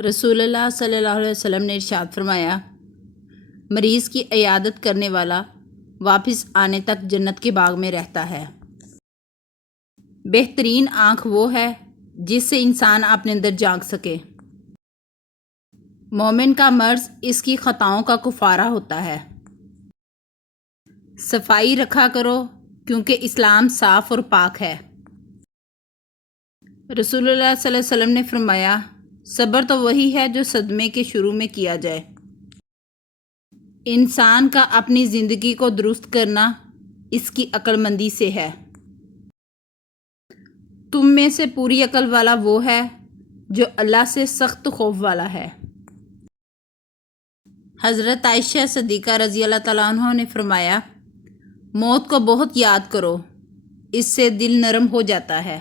رسول اللہ صلی اللہ علیہ وسلم نے ارشاد فرمایا، مریض کی عیادت کرنے والا واپس آنے تک جنت کے باغ میں رہتا ہے۔ بہترین آنکھ وہ ہے جس سے انسان اپنے اندر جھانک سکے۔ مومن کا مرض اس کی خطاؤں کا کفارہ ہوتا ہے۔ صفائی رکھا کرو کیونکہ اسلام صاف اور پاک ہے۔ رسول اللہ صلی اللہ علیہ وسلم نے فرمایا، صبر تو وہی ہے جو صدمے کے شروع میں کیا جائے۔ انسان کا اپنی زندگی کو درست کرنا اس کی عقل مندی سے ہے۔ تم میں سے پوری عقل والا وہ ہے جو اللہ سے سخت خوف والا ہے۔ حضرت عائشہ صدیقہ رضی اللہ تعالیٰ عنہ نے فرمایا، موت کو بہت یاد کرو، اس سے دل نرم ہو جاتا ہے۔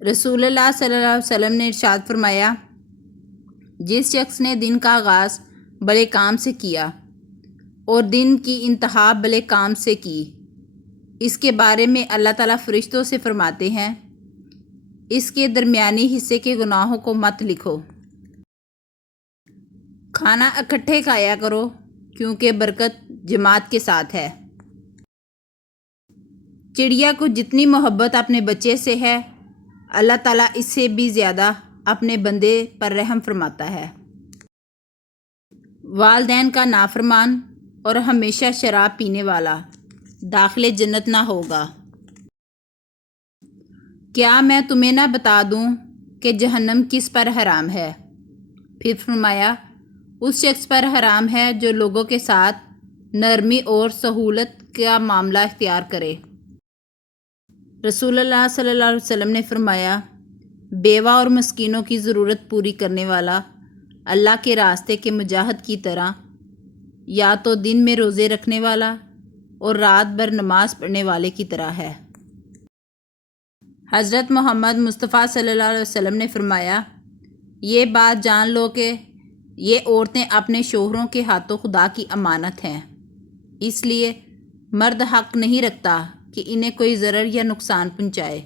رسول اللہ صلی اللہ علیہ وسلم نے ارشاد فرمایا، جس شخص نے دن کا آغاز بھلے کام سے کیا اور دن کی انتہا بھلے کام سے کی، اس کے بارے میں اللہ تعالیٰ فرشتوں سے فرماتے ہیں، اس کے درمیانی حصے کے گناہوں کو مت لکھو۔ کھانا اکٹھے کھایا کرو کیونکہ برکت جماعت کے ساتھ ہے۔ چڑیا کو جتنی محبت اپنے بچے سے ہے، اللہ تعالیٰ اس سے بھی زیادہ اپنے بندے پر رحم فرماتا ہے۔ والدین کا نافرمان اور ہمیشہ شراب پینے والا داخل جنت نہ ہوگا۔ کیا میں تمہیں نہ بتا دوں کہ جہنم کس پر حرام ہے؟ پھر فرمایا، اس شخص پر حرام ہے جو لوگوں کے ساتھ نرمی اور سہولت کا معاملہ اختیار کرے۔ رسول اللہ صلی اللہ علیہ وسلم نے فرمایا، بیوہ اور مسکینوں کی ضرورت پوری کرنے والا اللہ کے راستے کے مجاہد کی طرح یا تو دن میں روزے رکھنے والا اور رات بھر نماز پڑھنے والے کی طرح ہے۔ حضرت محمد مصطفیٰ صلی اللہ علیہ وسلم نے فرمایا، یہ بات جان لو کہ یہ عورتیں اپنے شوہروں کے ہاتھوں خدا کی امانت ہیں، اس لیے مرد حق نہیں رکھتا کہ انہیں کوئی ضرر یا نقصان پہنچائے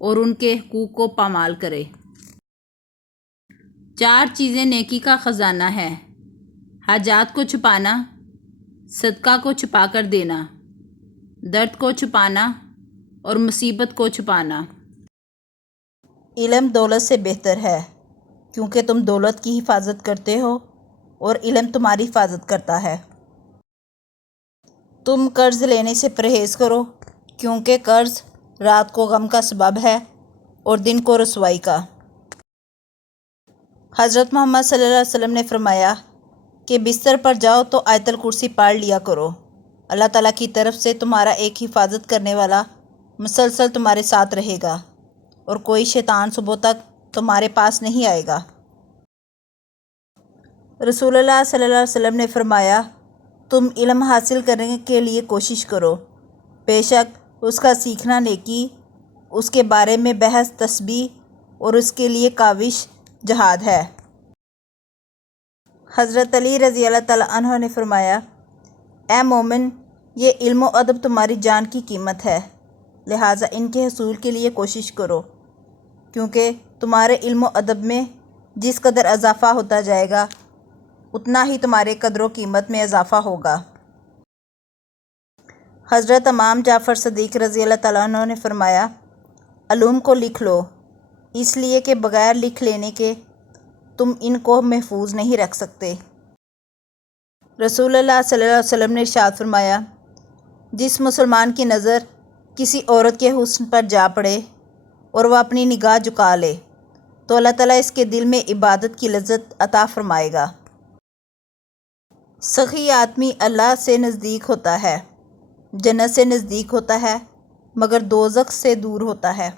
اور ان کے حقوق کو پامال کرے۔ 4 چیزیں نیکی کا خزانہ ہیں: حاجات کو چھپانا، صدقہ کو چھپا کر دینا، درد کو چھپانا اور مصیبت کو چھپانا۔ علم دولت سے بہتر ہے کیونکہ تم دولت کی حفاظت کرتے ہو اور علم تمہاری حفاظت کرتا ہے۔ تم قرض لینے سے پرہیز کرو کیونکہ قرض رات کو غم کا سبب ہے اور دن کو رسوائی کا۔ حضرت محمد صلی اللہ علیہ وسلم نے فرمایا کہ بستر پر جاؤ تو آیت الکرسی پڑھ لیا کرو، اللہ تعالیٰ کی طرف سے تمہارا ایک حفاظت کرنے والا مسلسل تمہارے ساتھ رہے گا اور کوئی شیطان صبح تک تمہارے پاس نہیں آئے گا۔ رسول اللہ صلی اللہ علیہ وسلم نے فرمایا، تم علم حاصل کرنے کے لیے کوشش کرو، بے شک اس کا سیکھنا نیکی، اس کے بارے میں بحث تسبیح اور اس کے لیے کاوش جہاد ہے۔ حضرت علی رضی اللہ تعالیٰ عنہ نے فرمایا، اے مومن، یہ علم و ادب تمہاری جان کی قیمت ہے، لہٰذا ان کے حصول کے لیے کوشش کرو، کیونکہ تمہارے علم و ادب میں جس قدر اضافہ ہوتا جائے گا اتنا ہی تمہارے قدر و قیمت میں اضافہ ہوگا۔ حضرت امام جعفر صدیق رضی اللہ تعالیٰ عنہ نے فرمایا، علوم کو لکھ لو، اس لیے کہ بغیر لکھ لینے کے تم ان کو محفوظ نہیں رکھ سکتے۔ رسول اللہ صلی اللہ علیہ وسلم نے ارشاد فرمایا، جس مسلمان کی نظر کسی عورت کے حسن پر جا پڑے اور وہ اپنی نگاہ جھکا لے تو اللہ تعالیٰ اس کے دل میں عبادت کی لذت عطا فرمائے گا۔ سخی آدمی اللہ سے نزدیک ہوتا ہے، جنت سے نزدیک ہوتا ہے، مگر دوزخ سے دور ہوتا ہے۔